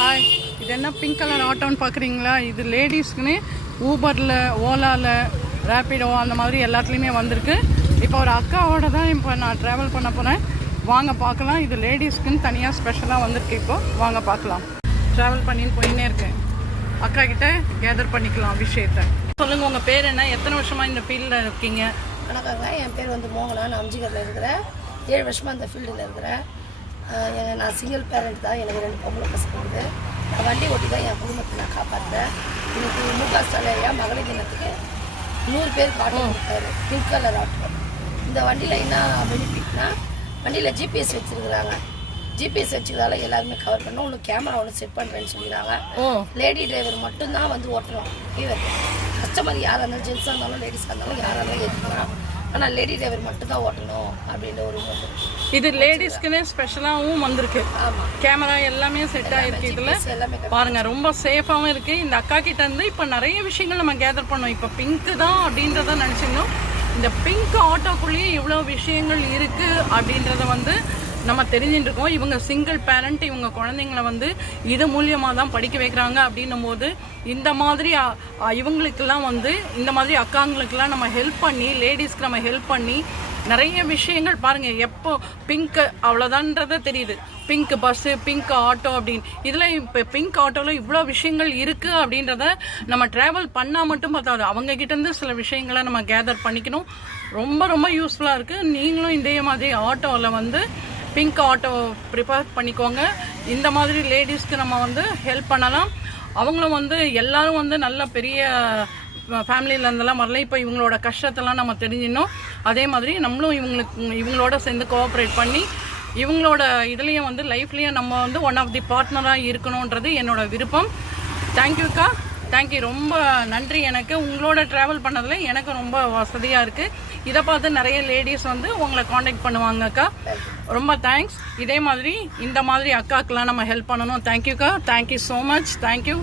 Hi, இது என்ன pink colour ஆட்டோன்னு பார்க்குறீங்களா? இது லேடிஸ்க்குன்னு ஊபரில், ஓலாவில், ரேப்பிடோ அந்த மாதிரி எல்லாத்துலேயுமே வந்திருக்கு. இப்போ ஒரு அக்காவோட தான் இப்போ நான் ட்ராவல் பண்ண போகிறேன். வாங்க பார்க்கலாம். இது லேடிஸ்க்குன்னு தனியாக ஸ்பெஷலாக வந்திருக்கு. இப்போ வாங்க பார்க்கலாம். ட்ராவல் பண்ணின்னு போயின்னே இருக்கேன். அக்கா கிட்ட கேதர் பண்ணிக்கலாம் விஷயத்தை. சொல்லுங்கள், உங்கள் பேர் என்ன? எத்தனை வருஷமாக இந்த ஃபீல்டில் இருக்கீங்க? வணக்கங்க, என் பேர் வந்து மோகனா. நான் அம்ஜிகரில் இருக்கிறேன். 7 வருஷமாக இந்த ஃபீல்டில் இருக்கிறேன். நான் சிங்கிள் பேரண்ட் தான். எனக்கு 2 பொம்பளை பசங்க இருக்குது. நான் வண்டி ஓட்டி தான் என் குடும்பத்தை நான் காப்பாற்றுறேன். இன்னைக்கு முக ஸ்டாலியா மகளிர் தினத்துக்கு 100 பேருக்கு ஆட்டோ கொடுத்தாரு, பிங்க் கலர் ஆட்டோ. இந்த வண்டியில் என்ன பெனிஃபிட்னா, வண்டியில் ஜிபிஎஸ் வச்சுருக்குறாங்க. ஜிபிஎஸ் வச்சுக்கிறதால எல்லாருமே கவர் பண்ணோம். ஒன்று கேமரா ஒன்று செட் பண்ணுறேன்னு சொல்லிடுறாங்க. லேடி டிரைவர் மட்டும்தான் வந்து ஓட்டணும். கஸ்டமர் யாராக இருந்தாலும், ஜென்ஸாக இருந்தாலும் லேடிஸாக இருந்தாலும் யாராக இருந்தாலும் ஏற்றுக்கலாம். ஆனால் லேடி டிரைவர் மட்டும்தான் ஓட்டணும் அப்படின்ற ஒரு இது லேடிஸ்க்குன்னே ஸ்பெஷலாகவும் வந்திருக்கு. கேமரா எல்லாமே செட் ஆகிருக்கு. இதில் பாருங்கள், ரொம்ப சேஃபாகவும் இருக்குது. இந்த அக்கா கிட்ட இருந்து இப்போ நிறைய விஷயங்கள் நம்ம கேதர் பண்ணோம். இப்போ பிங்க்கு தான் அப்படின்றத நினச்சிருந்தோம். இந்த பிங்க் ஆட்டோக்குள்ளேயே இவ்வளோ விஷயங்கள் இருக்குது அப்படின்றத வந்து நம்ம தெரிஞ்சுட்டு இருக்கோம். இவங்க சிங்கிள் பேரண்ட், இவங்க குழந்தைங்களை வந்து இது மூலியமாக தான் படிக்க வைக்கிறாங்க. அப்படின்னும் போது இந்த மாதிரி இவங்களுக்கெல்லாம் வந்து இந்த மாதிரி அக்காங்களுக்கெல்லாம் நம்ம ஹெல்ப் பண்ணி, லேடிஸ்க்கு நம்ம ஹெல்ப் பண்ணி நிறைய விஷயங்கள் பாருங்கள். எப்போ பிங்க் அவ்வளோதான்றத தெரியுது. பிங்க் பஸ்ஸு, பிங்க் ஆட்டோ அப்படின்னு. இதில் இப்போ பிங்க் ஆட்டோவில் இவ்வளோ விஷயங்கள் இருக்குது அப்படின்றத நம்ம ட்ராவல் பண்ணால் மட்டும் பார்த்தாது, அவங்கக்கிட்டேருந்து சில விஷயங்களை நம்ம கேதர் பண்ணிக்கணும். ரொம்ப ரொம்ப யூஸ்ஃபுல்லாக இருக்குது. நீங்களும் இதே மாதிரி ஆட்டோவில் வந்து பிங்க் ஆட்டோ ப்ரிப்பேர் பண்ணிக்கோங்க. இந்த மாதிரி லேடிஸ்க்கு நம்ம வந்து ஹெல்ப் பண்ணலாம். அவங்களும் வந்து எல்லாரும் வந்து நல்ல பெரிய ஃபேமிலியில் இருந்தெல்லாம் வரல. இப்போ இவங்களோட கஷ்டத்தெல்லாம் நம்ம தெரிஞ்சிடணும். அதே மாதிரி நம்மளும் இவங்களோட சேர்ந்து கோஆப்ரேட் பண்ணி இவங்களோட இதுலேயும் வந்து லைஃப்லேயும் நம்ம வந்து ஒன் ஆஃப் தி பார்ட்னராக இருக்கணுன்றது என்னோட விருப்பம். தேங்க்யூக்கா, தேங்க்யூ, ரொம்ப நன்றி. எனக்கு உங்களோட ட்ராவல் பண்ணதில் எனக்கு ரொம்ப வசதியாக இருக்குது. இதை பார்த்து நிறைய லேடிஸ் வந்து உங்களை காண்டாக்ட் பண்ணுவாங்கக்கா. ரொம்ப தேங்க்ஸ். இதே மாதிரி இந்த மாதிரி அக்காக்கெலாம் நம்ம ஹெல்ப் பண்ணணும். தேங்க்யூக்கா, தேங்க்யூ ஸோ மச். தேங்க்யூ.